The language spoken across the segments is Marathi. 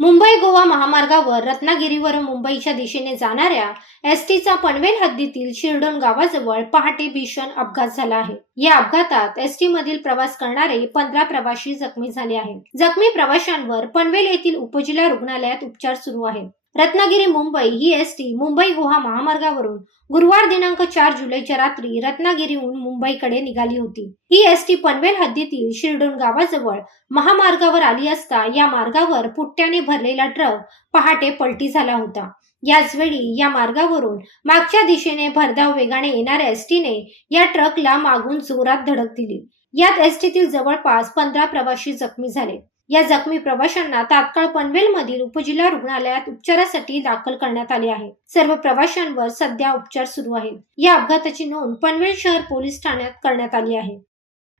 मुंबई गोवा महामार्गावर रत्नागिरीवरून मुंबईच्या दिशेने जाणाऱ्या एस टीचा पनवेल हद्दीतील शिरडोन गावाजवळ पहाटे भीषण अपघात झाला आहे. या अपघातात एस टी मधील प्रवास करणारे पंधरा प्रवाशी जखमी झाले आहेत. जखमी प्रवाशांवर पनवेल येथील उपजिल्हा रुग्णालयात उपचार सुरू आहेत. रत्नागिरी मुंबई ही एस टी मुंबई गोवा महामार्गावरून गुरुवार दिनांक चार जुलैच्या रात्री रत्नागिरीहून मुंबईकडे निघाली होती. ही एस टी पनवेल हद्दीतील शिरडोन गावाजवळ महामार्गावर आली असता या मार्गावर पुट्ट्याने भरलेला ट्रक पहाटे पलटी झाला होता. याच वेळी या मार्गावरून मागच्या दिशेने भरधाव वेगाने येणाऱ्या एसटीने या ट्रकला मागून जोरात धडक दिली. यात एसटीतील जवळपास पंधरा प्रवासी जखमी झाले. या जखमी प्रवाशांना तात्काळ पनवेल मधील उपजिल्हा रुग्णालयात उपचारासाठी दाखल करण्यात आले आहे. सर्व प्रवाशांवर सध्या उपचार सुरू आहेत. या अपघाताची नोंद पनवेल शहर पोलीस ठाण्यात करण्यात आली आहे.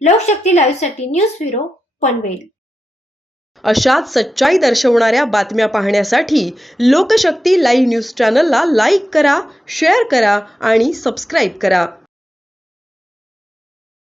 लोकशक्ती लाईव्हसाठी न्यूज ब्युरो पनवेल. अशाच सच्चाई दर्शवणाऱ्या बातम्या पाहण्यासाठी लोकशक्ती लाईव्ह न्यूज चॅनलला लाईक करा शेअर करा आणि सबस्क्राईब करा.